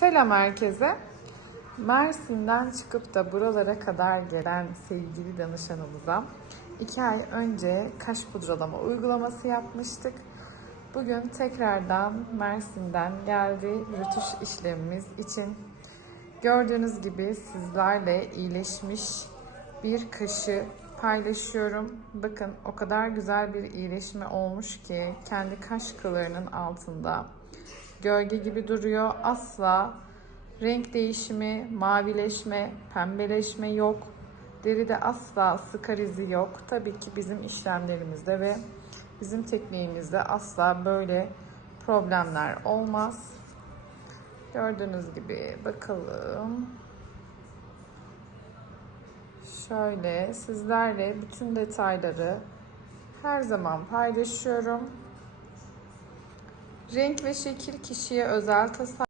Selam herkese. Mersin'den çıkıp da buralara kadar gelen sevgili danışanımıza iki ay önce kaş pudralama uygulaması yapmıştık. Bugün tekrardan Mersin'den geldi rütuş işlemimiz için. Gördüğünüz gibi sizlerle iyileşmiş bir kaşı paylaşıyorum. Bakın o kadar güzel bir iyileşme olmuş ki kendi kaş kıllarının altında gölge gibi duruyor. Asla renk değişimi, mavileşme, pembeleşme yok. Deride asla sıkar izi yok. Tabii ki bizim işlemlerimizde ve bizim tekniğimizde asla böyle problemler olmaz. Gördüğünüz gibi bakalım. Şöyle sizlerle bütün detayları her zaman paylaşıyorum. Renk ve şekil kişiye özel tasarım.